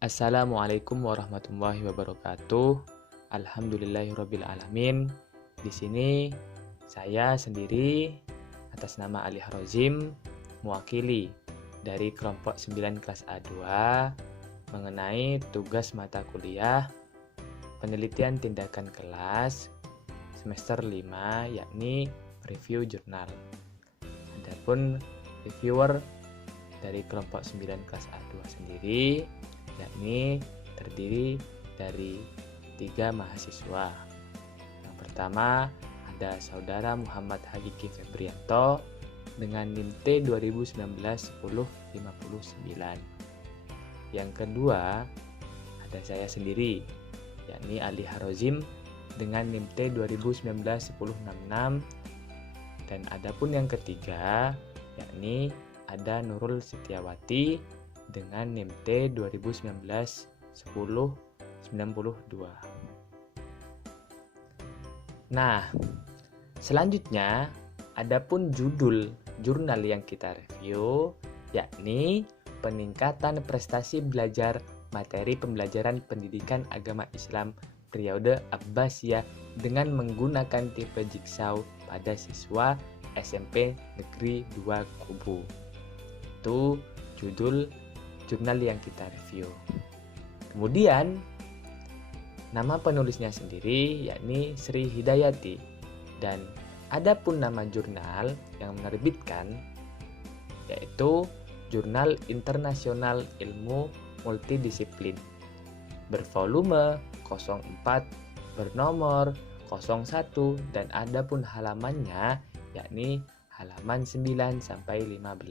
Assalamualaikum warahmatullahi wabarakatuh. Alhamdulillahirabbil alamin. Di sini saya sendiri atas nama Ali Harozim mewakili dari kelompok 9 kelas A2 mengenai tugas mata kuliah penelitian tindakan kelas semester 5 yakni review jurnal. Adapun reviewer dari kelompok 9 kelas A2 sendiri yakni terdiri dari 3 mahasiswa. Yang pertama ada saudara Muhammad Hakiki Febrianto dengan NIM T 2019-1059. Yang kedua ada saya sendiri yakni Ali Harozim dengan NIM T 2019-1066. Dan adapun yang ketiga yakni ada Nurul Setiawati dengan NIM T 2019-1092. Nah, selanjutnya adapun judul jurnal yang kita review yakni peningkatan prestasi belajar materi pembelajaran pendidikan agama Islam periode Abbasiyah dengan menggunakan tipe jigsaw pada siswa SMP Negeri 2 Kubu. Itu judul jurnal yang kita review. Kemudian nama penulisnya sendiri yakni Sri Hidayati, dan adapun nama jurnal yang menerbitkan yaitu Jurnal Internasional Ilmu Multidisiplin bervolume 04 bernomor 01 dan adapun halamannya yakni halaman 9 sampai 15.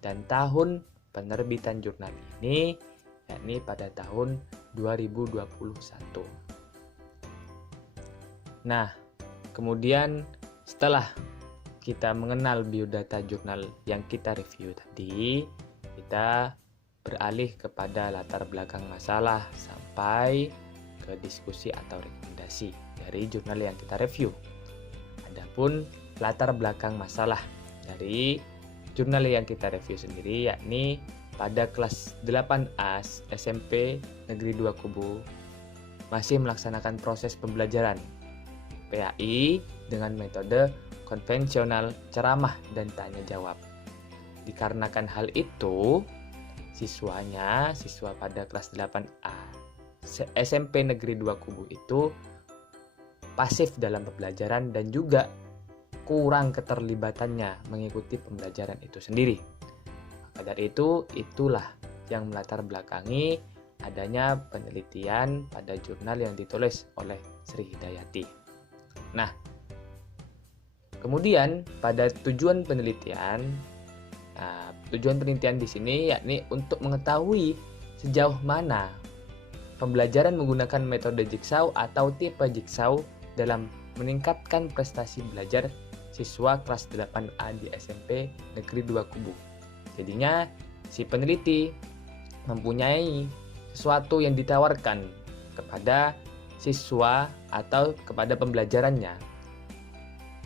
Dan tahun penerbitan jurnal ini yakni pada tahun 2021. Nah, kemudian setelah kita mengenal biodata jurnal yang kita review tadi, kita beralih kepada latar belakang masalah sampai ke diskusi atau rekomendasi dari jurnal yang kita review. Adapun latar belakang masalah dari jurnal yang kita review sendiri yakni pada kelas 8A SMP Negeri 2 Kubu masih melaksanakan proses pembelajaran PAI dengan metode konvensional ceramah dan tanya jawab. Dikarenakan hal itu, siswa pada kelas 8A SMP Negeri 2 Kubu itu pasif dalam pembelajaran dan juga kurang keterlibatannya mengikuti pembelajaran itu sendiri. Maka dari itu, itulah yang melatar belakangi adanya penelitian pada jurnal yang ditulis oleh Sri Hidayati. Nah, kemudian pada tujuan penelitian di sini yakni untuk mengetahui sejauh mana pembelajaran menggunakan metode jigsaw atau tipe jigsaw dalam meningkatkan prestasi belajar siswa kelas 8A di SMP Negeri 2 Kubu. Jadinya si peneliti mempunyai sesuatu yang ditawarkan kepada siswa atau kepada pembelajarannya.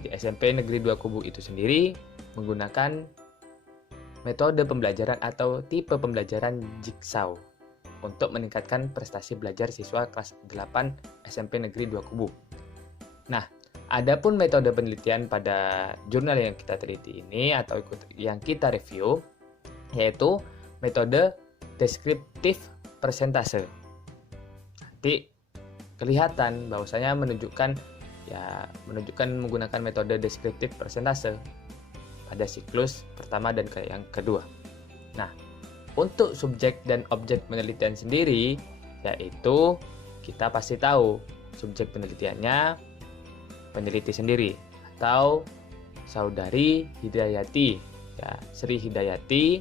Di SMP Negeri 2 Kubu itu sendiri menggunakan metode pembelajaran atau tipe pembelajaran jigsaw untuk meningkatkan prestasi belajar siswa kelas 8 SMP Negeri 2 Kubu. Nah, adapun metode penelitian pada jurnal yang kita teliti ini atau yang kita review yaitu metode deskriptif persentase. Nanti kelihatan bahwasanya menunjukkan menggunakan metode deskriptif persentase pada siklus pertama dan yang kedua. Nah, untuk subjek dan objek penelitian sendiri yaitu kita pasti tahu subjek penelitiannya peneliti sendiri atau saudari Hidayati, Sri Hidayati,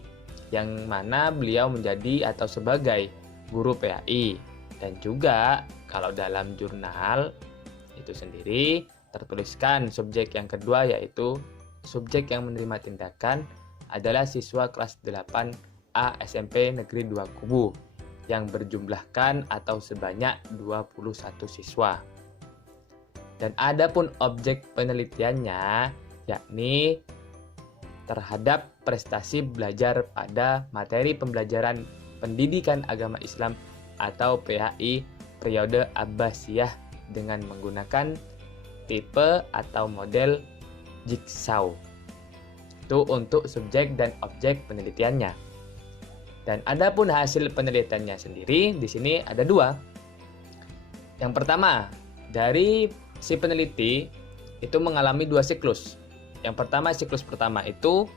yang mana beliau menjadi atau sebagai guru PAI. Dan juga kalau dalam jurnal itu sendiri tertuliskan subjek yang kedua yaitu subjek yang menerima tindakan adalah siswa kelas 8A SMP Negeri 2 Kubu yang berjumlahkan atau sebanyak 21 siswa. Dan adapun objek penelitiannya yakni terhadap prestasi belajar pada materi pembelajaran Pendidikan Agama Islam atau PHI periode Abbasiyah dengan menggunakan tipe atau model jigsaw. Itu untuk subjek dan objek penelitiannya. Dan adapun hasil penelitiannya sendiri di sini ada dua. Yang pertama, dari si peneliti itu mengalami dua siklus. Yang pertama, siklus pertama itu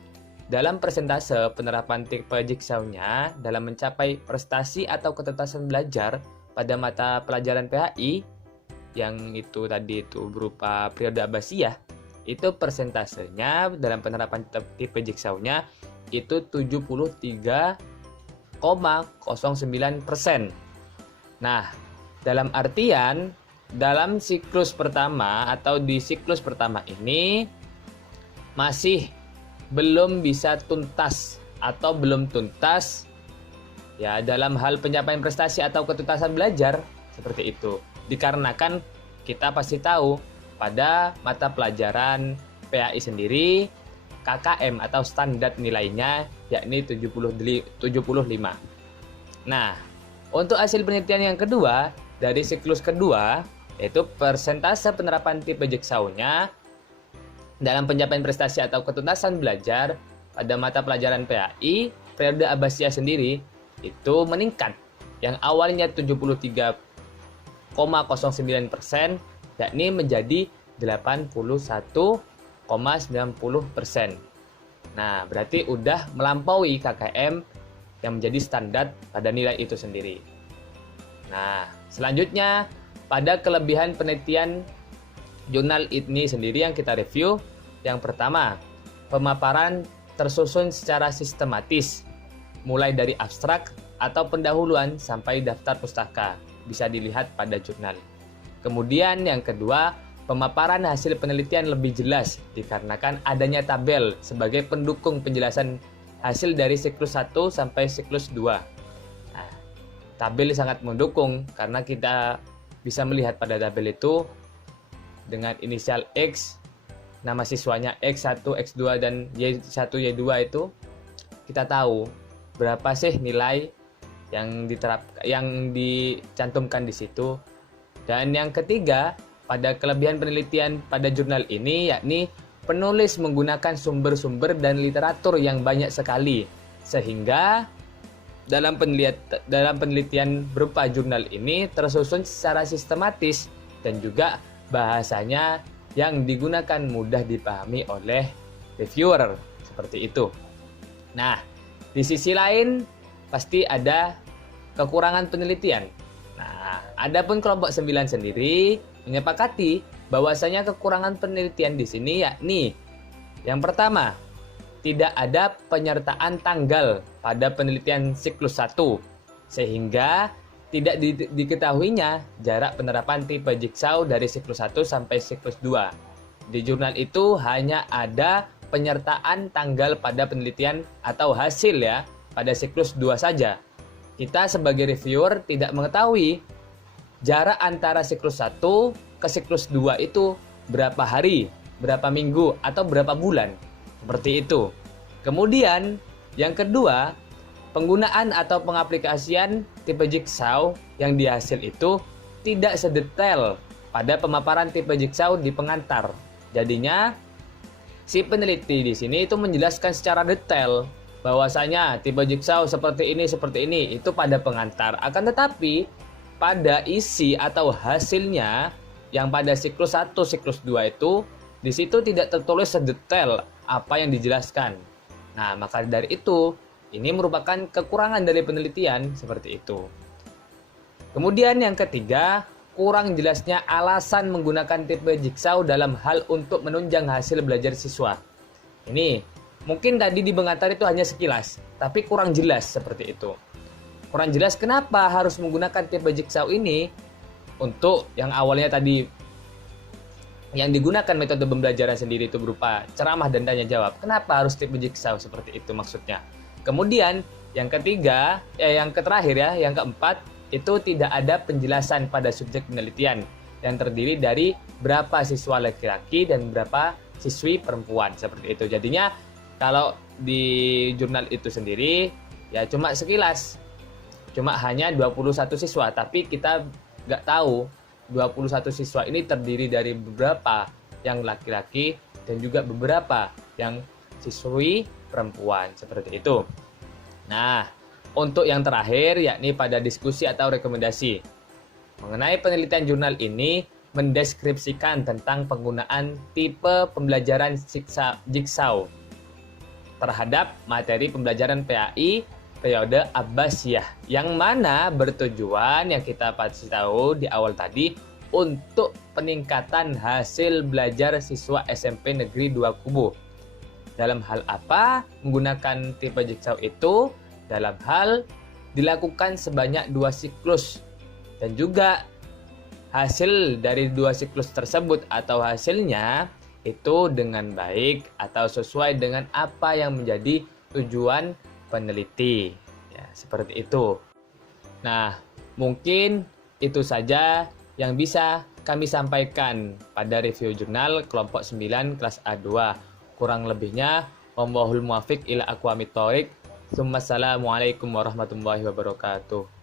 dalam persentase penerapan tipe jigsaw-nya dalam mencapai prestasi atau ketuntasan belajar pada mata pelajaran PHI yang itu tadi itu berupa periode Abbasiyah, itu persentasenya dalam penerapan tipe jigsaw-nya itu 73,09%. Nah, dalam artian dalam siklus pertama atau di siklus pertama ini masih belum bisa tuntas atau belum tuntas ya dalam hal pencapaian prestasi atau ketuntasan belajar seperti itu. Dikarenakan kita pasti tahu pada mata pelajaran PAI sendiri KKM atau standar nilainya yakni 75. Nah, untuk hasil penelitian yang kedua dari siklus kedua yaitu persentase penerapan tipe jigsaw-nya dalam pencapaian prestasi atau ketuntasan belajar pada mata pelajaran PAI periode Abbasiyah sendiri itu meningkat yang awalnya 73,09% yakni menjadi 81,90%. Nah, berarti udah melampaui KKM yang menjadi standar pada nilai itu sendiri. Nah, selanjutnya pada kelebihan penelitian jurnal ini sendiri yang kita review, yang pertama, pemaparan tersusun secara sistematis, mulai dari abstrak atau pendahuluan sampai daftar pustaka, bisa dilihat pada jurnal. Kemudian yang kedua, pemaparan hasil penelitian lebih jelas dikarenakan adanya tabel sebagai pendukung penjelasan hasil dari siklus 1 sampai siklus 2. Nah, tabel sangat mendukung karena kita bisa melihat pada tabel itu dengan inisial X, nama siswanya X1, X2, dan Y1, Y2 itu kita tahu berapa sih nilai yang dicantumkan di situ. Dan yang ketiga, pada kelebihan penelitian pada jurnal ini yakni penulis menggunakan sumber-sumber dan literatur yang banyak sekali sehingga dalam penelitian berupa jurnal ini tersusun secara sistematis dan juga bahasanya yang digunakan mudah dipahami oleh reviewer seperti itu. Nah, di sisi lain pasti ada kekurangan penelitian. Nah, adapun kelompok 9 sendiri menyepakati bahwasanya kekurangan penelitian di sini yakni yang pertama, tidak ada penyertaan tanggal pada penelitian siklus 1 sehingga tidak diketahuinya jarak penerapan tipe jigsaw dari siklus 1 sampai siklus 2. Di jurnal itu hanya ada penyertaan tanggal pada penelitian atau hasil ya pada siklus 2 saja. Kita sebagai reviewer tidak mengetahui jarak antara siklus 1 ke siklus 2 itu berapa hari, berapa minggu, atau berapa bulan. Seperti itu. Kemudian yang kedua, penggunaan atau pengaplikasian tipe jigsaw yang dihasil itu tidak sedetail pada pemaparan tipe jigsaw di pengantar. Jadinya si peneliti di sini itu menjelaskan secara detail bahwasanya tipe jigsaw seperti ini itu pada pengantar. Akan tetapi pada isi atau hasilnya yang pada siklus 1, siklus 2 itu di situ tidak tertulis sedetail apa yang dijelaskan. Nah, maka dari itu ini merupakan kekurangan dari penelitian seperti itu. Kemudian yang ketiga, kurang jelasnya alasan menggunakan tipe jigsaw dalam hal untuk menunjang hasil belajar siswa. Ini mungkin tadi di pengantar itu hanya sekilas, tapi kurang jelas seperti itu. Kurang jelas kenapa harus menggunakan tipe jigsaw ini untuk yang awalnya tadi yang digunakan metode pembelajaran sendiri itu berupa ceramah dan tanya jawab. Kenapa harus tipe jigsaw seperti itu maksudnya? Kemudian yang ketiga, yang terakhir ya, yang keempat itu tidak ada penjelasan pada subjek penelitian yang terdiri dari berapa siswa laki-laki dan berapa siswi perempuan seperti itu. Jadinya kalau di jurnal itu sendiri ya cuma sekilas cuma hanya 21 siswa, tapi kita nggak tahu 21 siswa ini terdiri dari beberapa yang laki-laki dan juga beberapa yang siswi perempuan, seperti itu. Nah, untuk yang terakhir yakni pada diskusi atau rekomendasi. Mengenai penelitian jurnal ini mendeskripsikan tentang penggunaan tipe pembelajaran Jigsaw terhadap materi pembelajaran PAI periode Abbasiyah, yang mana bertujuan yang kita pasti tahu di awal tadi untuk peningkatan hasil belajar siswa SMP Negeri 2 Kubu. Dalam hal apa menggunakan tipe Jigsaw itu? Dalam hal dilakukan sebanyak 2 siklus, dan juga hasil dari 2 siklus tersebut atau hasilnya itu dengan baik atau sesuai dengan apa yang menjadi tujuan peneliti. Ya, seperti itu. Nah, mungkin itu saja yang bisa kami sampaikan pada review jurnal kelompok 9 kelas A2. Kurang lebihnya, wallahul muwaffiq ila aqwamit thoriq. Assalamualaikum warahmatullahi wabarakatuh.